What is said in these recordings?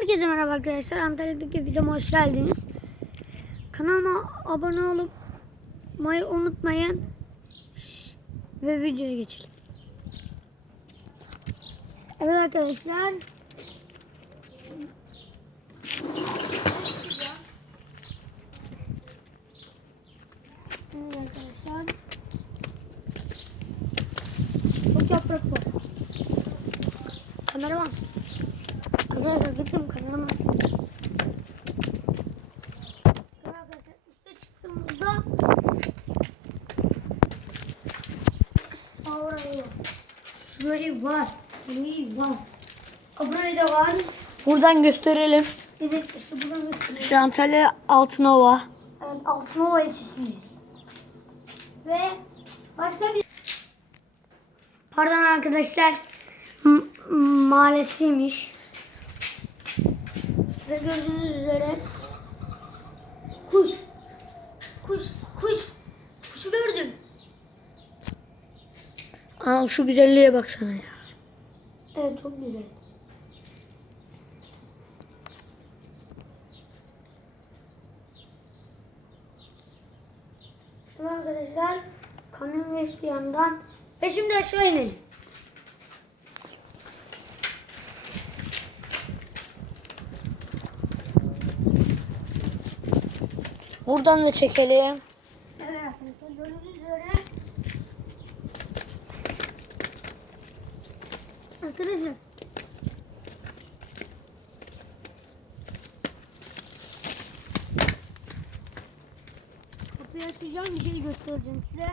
Herkese merhaba arkadaşlar. Antalya'daki videoma hoş geldiniz. Kanalıma abone olup mayı unutmayın. Ve videoya geçelim. Evet arkadaşlar. Evet arkadaşlar. Çok yaprak var. Kameraman. Arkadaşlar gittim kanalıma. Arkadaşlar üste çıktığımızda Aa, orayı Şurayı var. Burayı var. Burayı da var. Buradan gösterelim. Evet işte buradan gösteriyor. Şu Antalya Altınova. Evet, Altınova ilçesindeyiz. Ve başka bir... Pardon arkadaşlar. M- mahallesiymiş. Ve gördüğünüz üzere kuş. Kuş, kuş. Kuşu gördüm. Aa, şu güzelliğe baksana ya. Evet çok güzel. Şimdi arkadaşlar kanın geçti yandan. Ve şimdi aşağı inelim. Buradan da çekelim. Arkadaşlar. Kapıyı açacağım bir şey göstereceğim size.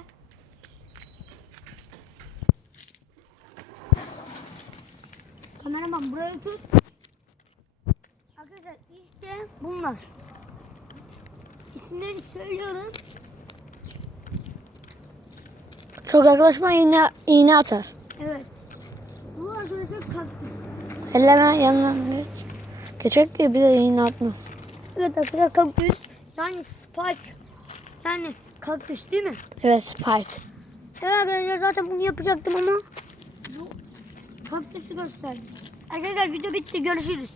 Kameraman burayı tut. Arkadaşlar işte bunlar. İsimlerini söylüyorum. Çok yaklaşma iğne, iğne atar. Evet. Bu arkadaşlar kaktüs. Elleme yanından geç. Geçecek ki bir de iğne atmaz. Evet arkadaşlar kaktüs. Yani spike. Yani kaktüs değil mi? Evet Spike. Evet arkadaşlar zaten bunu yapacaktım ama kaktüsü gösterdim. Arkadaşlar video bitti görüşürüz.